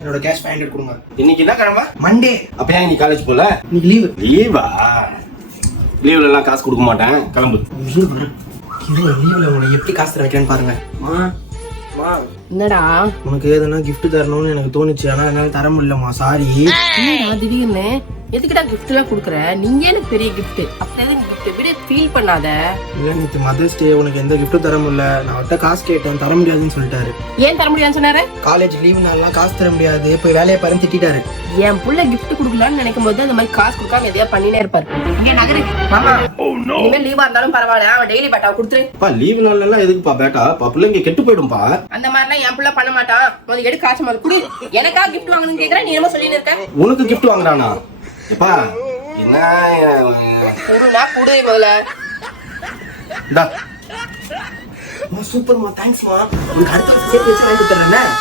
என்னோட கேஷ் 500 கொடுங்க. இன்னைக்கு என்ன கிழமை? மண்டே. அப்ப ஏன் நீ காலேஜ் போல? இன்னைக்கு லீவு. லீவா? லீவ்ல எல்லாம் காசு கொடுக்க மாட்டேன், கிளம்பு. லீவ்ல உங்களை எப்படி காசு தர வைக்கிறேன்னு பாருங்க. என்னடா உனக்கு எதனா gift தரணும்னு எனக்கு தோணுச்சு, ஆனா என்னால தர முடியலமா, சாரி. திடீர்னு எதுக்குடா கிஃப்ட் எல்லாம் குடுக்குற? நீங்க எனக்கு பெரிய கிஃப்ட், அப்ப எதுக்கு கிஃப்ட் விட ஃபீல் பண்ணாத. இல்ல நேத்து மதர்ஸ் டே, உனக்கு எந்த gift தர முடியல. நான் அவர்கிட்ட காசு கேட்டேன், தர முடியாதுன்னு சொல்லிட்டாரு. ஏன் தர முடியாதுன்னு சொன்னாரு? காலேஜ் லீவு நாள்லாம் காசு தர முடியாது, போய் வேலையை பாருன்னு திட்டாரு. என் புள்ள கிஃப்ட் குடுக்கலாம்னு நினைக்கும் போது அந்த மாதிரி காசு கொடுக்காம எதையா பண்ணினே இருப்பாரு. இங்க நகரு மாமா, இனிமேல் லீவா இருந்தாலும் பரவாயில்ல, அவன் டெய்லி பேட்டா கொடுத்துரு. பா லீவு நாள்ல எல்லாம் எதுக்குப்பா பேட்டா? பிள்ளைங்க கெட்டு போயிடும்பா. அந்த மாதிரிலாம் என் புள்ள பண்ண மாட்டான். முதல்ல எடு காசு முதல்ல குடு. எனக்கா கிஃப்ட் வாங்கணும்னு கேக்குறேன், நீ என்னமோ சொல்லின்னு இருக்க. உனக்கு gift வாங்குறானா? எப்பா என்ன குடுனா குடு முதல்ல. இந்தா. சூப்பர்மா, தேங்க்ஸ்மா. உனக்கு அடுத்த சேர்த்து வச்சு வாங்கி கொடுத்துறேன்.